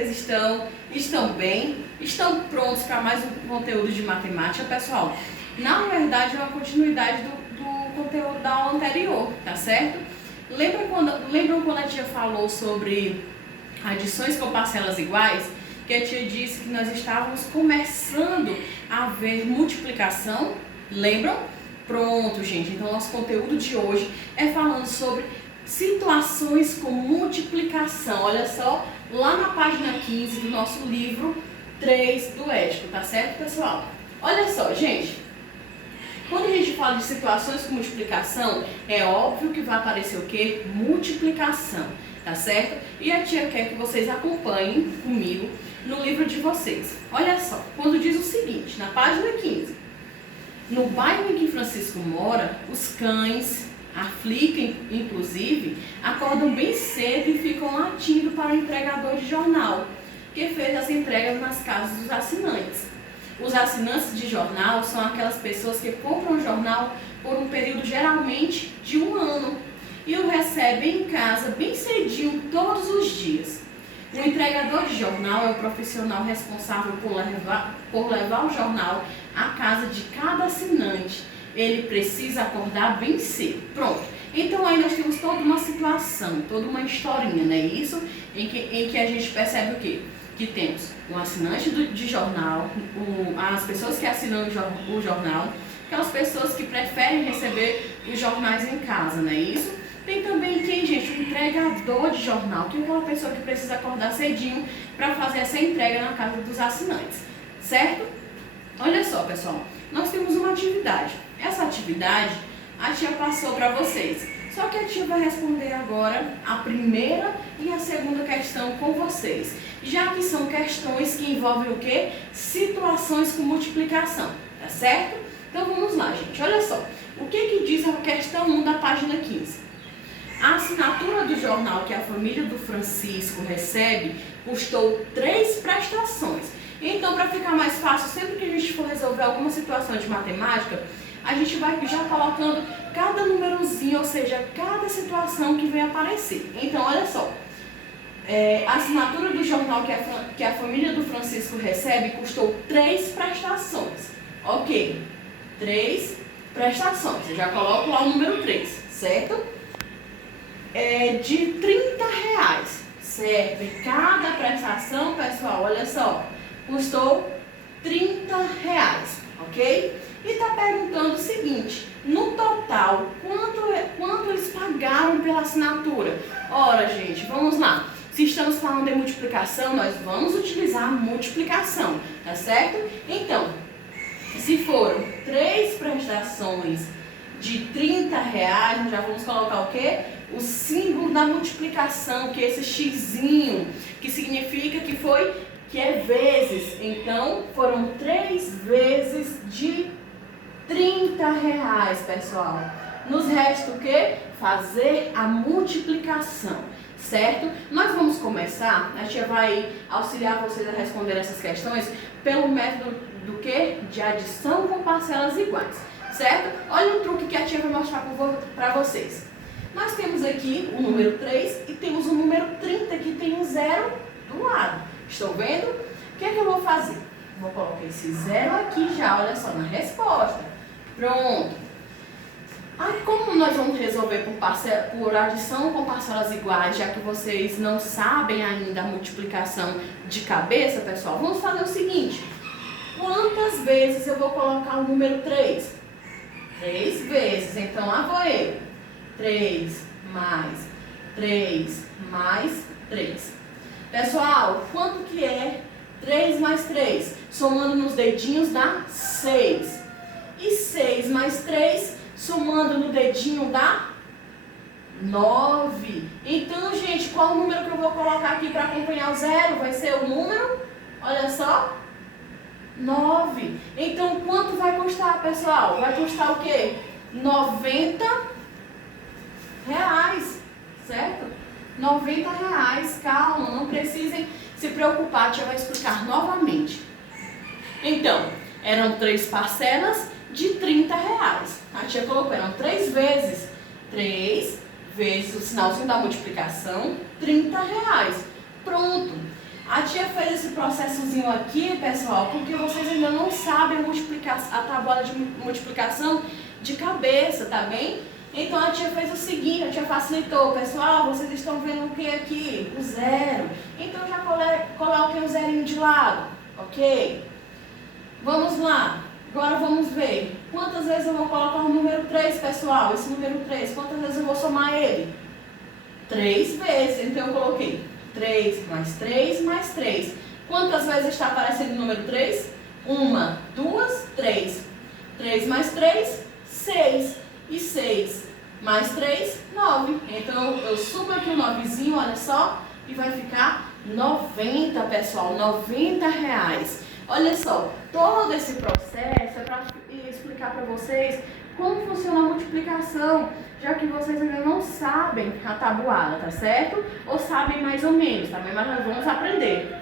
vocês estão? Estão bem? Estão prontos para mais um conteúdo de matemática, pessoal? Na verdade, é uma continuidade do conteúdo da aula anterior, tá certo? Lembram quando a tia falou sobre adições com parcelas iguais? Que a tia disse que nós estávamos começando a ver multiplicação? Lembram? Pronto, gente. Então, nosso conteúdo de hoje é falando sobre situações com multiplicação. Olha só, lá na página 15 do nosso livro 3 do Ético, tá certo, pessoal? Olha só, gente. Quando a gente fala de situações com multiplicação, é óbvio que vai aparecer o quê? Multiplicação, tá certo? E a tia quer que vocês acompanhem comigo no livro de vocês. Olha só, quando diz o seguinte, na página 15. No bairro em que Francisco mora, os cães, a Flica, inclusive, acordam bem cedo e ficam latindo para o entregador de jornal, que fez as entregas nas casas dos assinantes. Os assinantes de jornal são aquelas pessoas que compram o jornal por um período geralmente de 1 ano e o recebem em casa bem cedinho todos os dias. O entregador de jornal é o profissional responsável por levar o jornal à casa de cada assinante. Ele precisa acordar bem cedo. Pronto. Então aí nós temos toda uma situação, toda uma historinha, né? Isso em que a gente percebe o quê? Que temos um assinante de jornal, as pessoas que assinam o jornal, aquelas pessoas que preferem receber os jornais em casa, não é isso? Tem também quem, gente? O entregador de jornal, que é aquela pessoa que precisa acordar cedinho para fazer essa entrega na casa dos assinantes, certo? Olha só, pessoal, nós temos uma atividade. Essa atividade a tia passou para vocês, só que a tia vai responder agora a primeira e a segunda questão com vocês, já que são questões que envolvem o quê? Situações com multiplicação, tá certo? Então vamos lá, gente, olha só. O que diz a questão 1 da página 15? A assinatura do jornal que a família do Francisco recebe custou 3 prestações. Então, para ficar mais fácil, sempre que a gente for resolver alguma situação de matemática, a gente vai já colocando cada númerozinho, ou seja, cada situação que vem aparecer. Então, olha só. A assinatura do jornal que a família do Francisco recebe custou 3 prestações. Ok, 3 prestações. Eu já coloco lá o número 3, certo? De R$30, certo? E cada prestação, pessoal, olha só, custou R$30, ok? E está perguntando o seguinte, no total, quanto eles pagaram pela assinatura? Ora, gente, vamos lá. Se estamos falando de multiplicação, nós vamos utilizar a multiplicação, tá certo? Então, se foram 3 prestações de R$30, nós já vamos colocar o quê? O símbolo da multiplicação, que é esse xizinho, que significa que é vezes. Então, foram 3 vezes de R$30, pessoal. Nos resta o quê? Fazer a multiplicação, certo? Nós vamos começar, a tia vai auxiliar vocês a responder essas questões pelo método do quê? De adição com parcelas iguais, certo? Olha o truque que a tia vai mostrar para vocês. Nós temos aqui o número 3 e temos o número 30 que tem um 0 do lado. Estão vendo? O que é que eu vou fazer? Vou colocar esse 0 aqui já, olha só, na resposta. Pronto. Aí, como nós vamos resolver por adição com parcelas iguais, já que vocês não sabem ainda a multiplicação de cabeça, pessoal, vamos fazer o seguinte. Quantas vezes eu vou colocar o número 3? 3 vezes. Então, lá vou eu. 3 mais 3 mais 3. Pessoal, quanto que é 3 mais 3? Somando nos dedinhos dá 6. E 6 mais 3, somando no dedinho dá 9. Então, gente, qual o número que eu vou colocar aqui para acompanhar o 0? Vai ser o número, olha só, 9. Então, quanto vai custar, pessoal? Vai custar o quê? R$90, certo? R$90, calma, não precisem se preocupar, a tia vai explicar novamente. Então, eram 3 parcelas de R$30. A tia colocou, eram 3 vezes. 3 vezes o sinalzinho da multiplicação, R$30. Pronto. A tia fez esse processozinho aqui, pessoal, porque vocês ainda não sabem multiplicar a tábua de multiplicação de cabeça, tá bem? Então a tia fez o seguinte, a tia facilitou, pessoal, vocês estão vendo o que aqui? O zero. Então já coloquem o zerinho de lado, ok? Vamos lá, agora vamos ver. Quantas vezes eu vou colocar o número 3, pessoal? Esse número 3, quantas vezes eu vou somar ele? 3 vezes, então eu coloquei 3 mais 3 mais 3. Quantas vezes está aparecendo o número 3? 1, 2, 3. 3 mais 3, 6. E 6 mais 3, 9. Então eu subo aqui o 9zinho, olha só, e vai ficar 90, pessoal, 90 reais. Olha só, todo esse processo é para explicar para vocês como funciona a multiplicação, já que vocês ainda não sabem a tabuada, tá certo? Ou sabem mais ou menos, também, mas nós vamos aprender.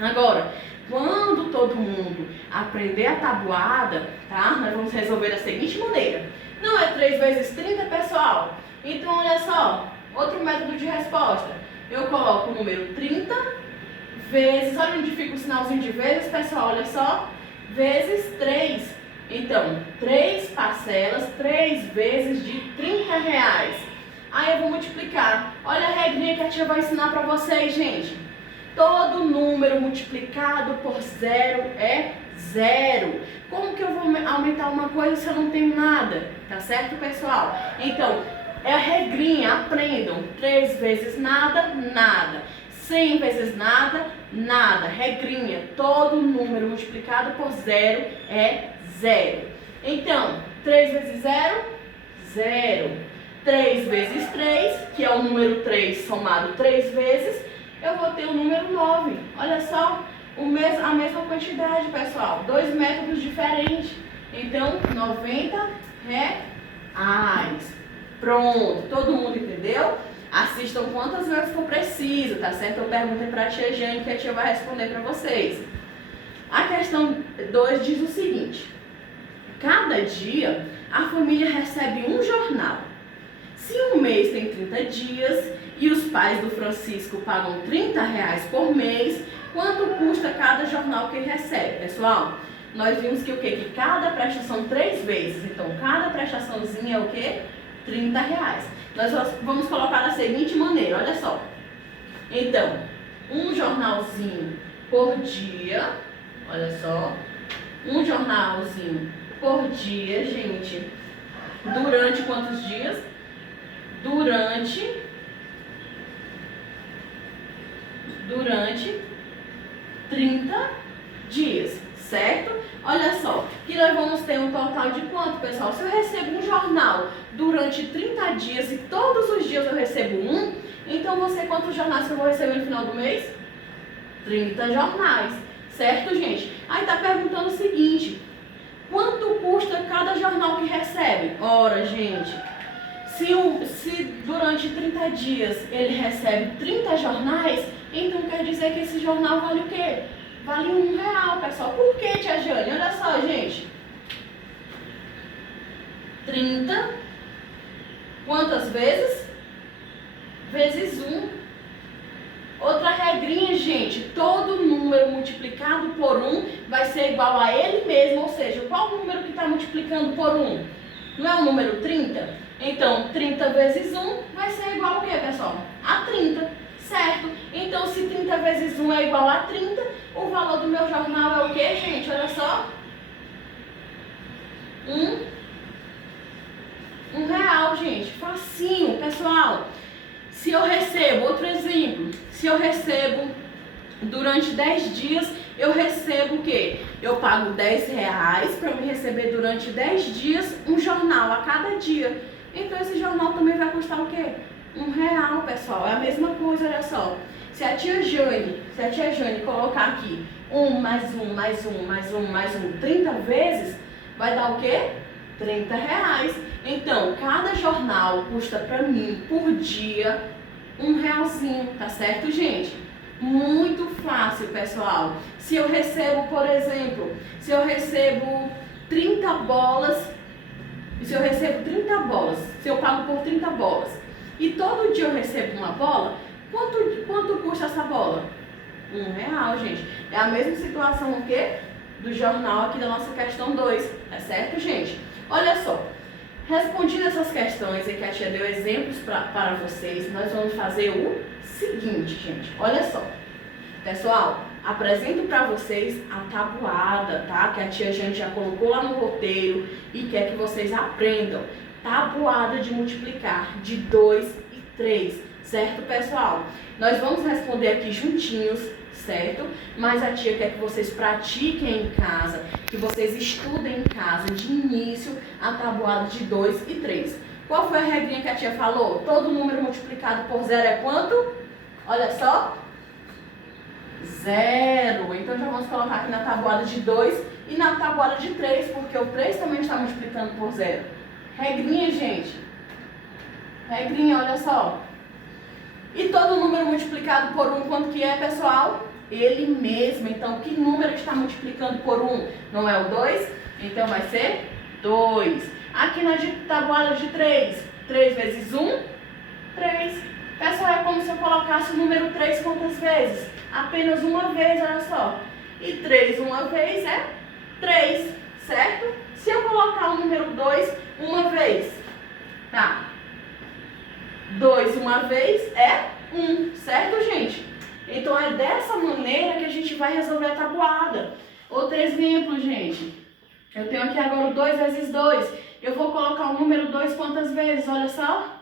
Agora, quando todo mundo aprender a tabuada, tá? Nós vamos resolver da seguinte maneira. Não é 3 vezes 30, pessoal? Então, olha só, outro método de resposta. Eu coloco o número 30 vezes, olha onde fica o sinalzinho de vezes, pessoal, olha só, vezes 3. Então, 3 parcelas, 3 vezes de 30 reais. Aí eu vou multiplicar. Olha a regrinha que a tia vai ensinar pra vocês, gente. Todo número multiplicado por zero é zero. Como que eu vou aumentar uma coisa se eu não tenho nada? Tá certo, pessoal? Então, é a regrinha, aprendam. 3 vezes nada, nada. 100 vezes nada, nada. Regrinha, todo número multiplicado por zero é zero. Então, 3 vezes zero, zero. 3 vezes 3, que é o número 3 somado 3 vezes, eu vou ter o número 9. Olha só, a mesma quantidade, pessoal. 2 métodos diferentes. Então, 90 reais. Pronto, todo mundo entendeu? Assistam quantas vezes for preciso, tá certo? Eu perguntei para a tia Jane que a tia vai responder para vocês. A questão 2 diz o seguinte. Cada dia, a família recebe um jornal. Se um mês tem 30 dias e os pais do Francisco pagam 30 reais por mês, quanto custa cada jornal que ele recebe? Pessoal, nós vimos que o quê? Que cada prestação 3 vezes. Então, cada prestaçãozinha é o quê? 30 reais. Nós vamos colocar da seguinte maneira, olha só. Então, um jornalzinho por dia, olha só. Um jornalzinho por dia, gente. Durante quantos dias? Durante 30 dias, certo? Olha só, que nós vamos ter um total de quanto, pessoal? Se eu recebo um jornal durante 30 dias e todos os dias eu recebo um, então você quantos jornais que eu vou receber no final do mês? 30 jornais, certo, gente? Aí tá perguntando o seguinte, quanto custa cada jornal que recebe? Ora, gente, se durante 30 dias ele recebe 30 jornais, então quer dizer que esse jornal vale o quê? Vale R$1, pessoal. Por que, tia Jane? Olha só, gente. 30. Quantas vezes? Vezes 1. Outra regrinha, gente. Todo número multiplicado por 1 vai ser igual a ele mesmo. Ou seja, qual número que está multiplicando por 1? Não é o número 30? Então, 30 vezes 1 vai ser igual a quê, pessoal? A 30. Certo? Então, se 30 vezes 1 é igual a 30, o valor do meu jornal é o quê, gente? Olha só. R$1, gente. Facinho, pessoal. Se eu recebo, outro exemplo, se eu recebo durante 10 dias, eu recebo o quê? Eu pago R$10 para me receber durante 10 dias um jornal a cada dia. Então, esse jornal também vai custar o quê? R$1, pessoal. É a mesma coisa, olha só. Se a tia Jane colocar aqui 1 mais 1 mais 1 mais 1 mais 1 30 vezes, vai dar o quê? R$30. Então, cada jornal custa pra mim, por dia, R$1, tá certo, gente? Muito fácil, pessoal. Se eu recebo, por exemplo, se eu recebo 30 bolas, se eu pago por 30 bolas, e todo dia eu recebo uma bola, quanto custa essa bola? R$1, gente. É a mesma situação o quê? Do jornal aqui da nossa questão 2, tá certo, gente? Olha só, respondido essas questões em que a tia deu exemplos para vocês, nós vamos fazer o seguinte, gente. Olha só, pessoal, apresento para vocês a tabuada, tá? Que a tia Jane já colocou lá no roteiro e quer que vocês aprendam. Tabuada de multiplicar de 2 e 3, certo, pessoal? Nós vamos responder aqui juntinhos, certo? Mas a tia quer que vocês pratiquem em casa, que vocês estudem em casa de início a tabuada de 2 e 3. Qual foi a regrinha que a tia falou? Todo número multiplicado por 0 é quanto? Olha só. 0. Então já vamos colocar aqui na tabuada de 2 e na tabuada de 3, porque o 3 também está multiplicando por 0. Regrinha, gente. Regrinha, olha só. E todo número multiplicado por 1, quanto que é, pessoal? Ele mesmo. Então, que número está multiplicando por 1? Não é o 2? Então, vai ser 2. Aqui na tabuada de 3. 3 vezes 1, 3. Pessoal, é como se eu colocasse o número 3 quantas vezes? Apenas uma vez, olha só. E 3 uma vez é 3, certo? Se eu colocar o número 2 uma vez, tá? 2 uma vez é 1, certo, gente? Então, é dessa maneira que a gente vai resolver a tabuada. Outro exemplo, gente. Eu tenho aqui agora o 2 vezes 2. Eu vou colocar o número 2 quantas vezes? Olha só.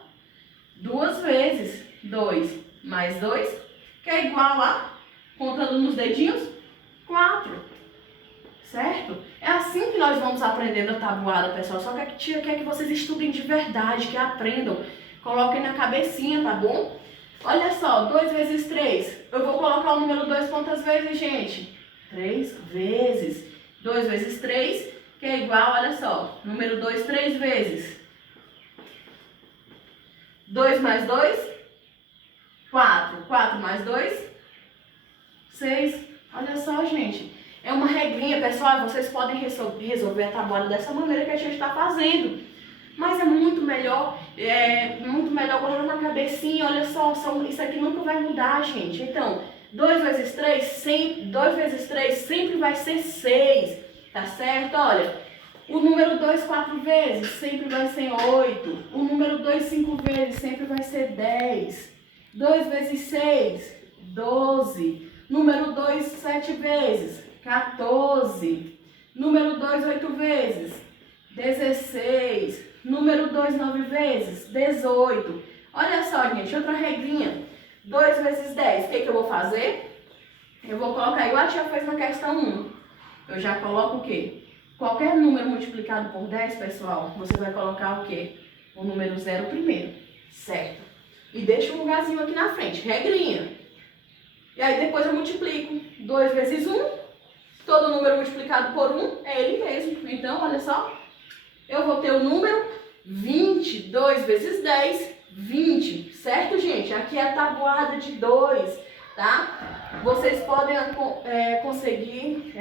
2 vezes 2 mais 2, que é igual a, contando nos dedinhos, 4. Certo? É assim que nós vamos aprendendo a tabuada, pessoal. Só que a tia quer que vocês estudem de verdade, que aprendam. Coloquem na cabecinha, tá bom? Olha só, 2 vezes 3. Eu vou colocar o número 2 quantas vezes, gente? 3 vezes. 2 vezes 3, que é igual, olha só, número 2 3 vezes. 2 mais 2, 4. 4 mais 2, 6. Olha só, gente. É uma regrinha, pessoal. Vocês podem resolver a tabuada dessa maneira que a gente está fazendo. Mas é muito melhor guardar na cabecinha. Olha só, isso aqui nunca vai mudar, gente. Então, 2 vezes 3 sempre vai ser 6. Tá certo? Olha, o número 2 4 vezes sempre vai ser 8. O número 2 5 vezes sempre vai ser 10. 2 vezes 6, 12. Número 2 7 vezes, 14. Número 2 8 vezes, 16. Número 2 9 vezes, 18. Olha só, gente, outra regrinha. 2 vezes 10, o que eu vou fazer? Eu vou colocar igual a tia fez na questão 1. Eu já coloco o quê? Qualquer número multiplicado por 10, pessoal, você vai colocar o quê? O número 0 primeiro, certo? E deixa um lugarzinho aqui na frente, regrinha. E aí depois eu multiplico. 2 vezes 1, todo número multiplicado por 1 é ele mesmo. Então, olha só, eu vou ter o número 20. 2 vezes 10, 20. Certo, gente? Aqui é a tabuada de 2, tá? Vocês podem conseguir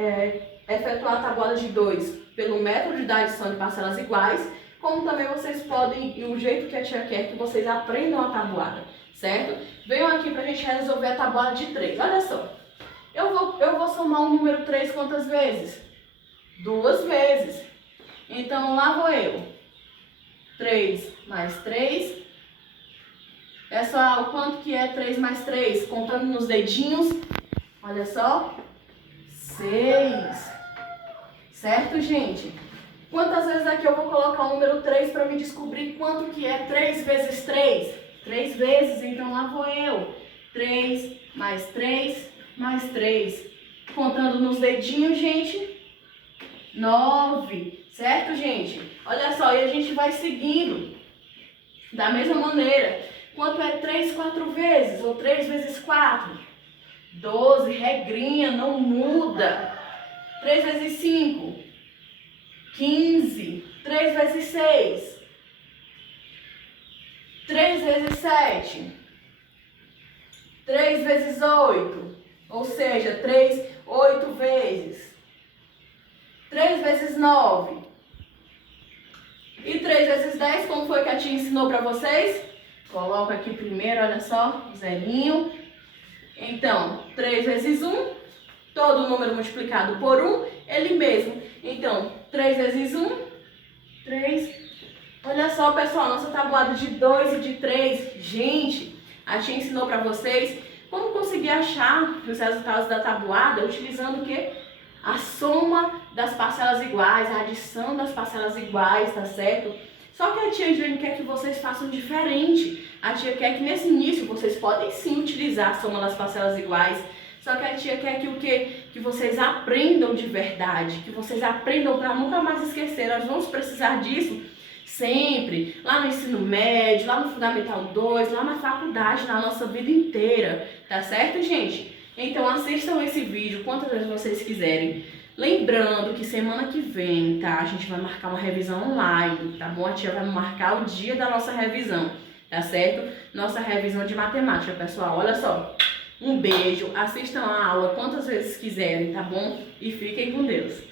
efetuar a tabuada de 2 pelo método de adição de parcelas iguais, como também vocês podem, e o jeito que a tia quer que vocês aprendam a tabuada, certo? Venham aqui pra gente resolver a tabuada de 3. Olha só, eu vou somar o número 3 quantas vezes? 2 vezes. Então, lá vou eu. 3 mais 3. Pessoal, quanto que é 3 mais 3? Contando nos dedinhos. Olha só. 6. Certo, gente? Quantas vezes aqui eu vou colocar o número 3 para me descobrir quanto que é 3 vezes 3? 3 vezes, então lá vou eu. 3 mais 3 mais 3. Contando nos dedinhos, gente. 9. Certo, gente? Olha só, e a gente vai seguindo. Da mesma maneira. Quanto é 3 4 vezes? Ou 3 vezes 4? 12. Regrinha, não muda. 3 vezes 5? 15. 3 vezes 6? 3 vezes 7? 3 vezes 8? Ou seja, 8 vezes. 3 vezes 9? E 3 vezes 10, como foi que a tia ensinou para vocês? Coloca aqui primeiro, olha só, zerinho. Então, 3 vezes 1, todo número multiplicado por 1, ele mesmo. Então, 3 vezes 1, 3. Olha só, pessoal, nossa tabuada de 2 e de 3. Gente, a tia ensinou para vocês como conseguir achar os resultados da tabuada utilizando o quê? A soma das parcelas iguais, a adição das parcelas iguais, tá certo? Só que a tia Jane quer que vocês façam diferente. A tia quer que nesse início vocês podem sim utilizar a soma das parcelas iguais. Só que a tia quer que o quê? Que vocês aprendam de verdade, que vocês aprendam para nunca mais esquecer. Nós vamos precisar disso sempre, lá no ensino médio, lá no Fundamental 2, lá na faculdade, na nossa vida inteira, tá certo, gente? Então assistam esse vídeo quantas vezes vocês quiserem. Lembrando que semana que vem, tá? A gente vai marcar uma revisão online, tá bom? A tia vai marcar o dia da nossa revisão, tá certo? Nossa revisão de matemática, pessoal. Olha só, um beijo, assistam a aula quantas vezes quiserem, tá bom? E fiquem com Deus.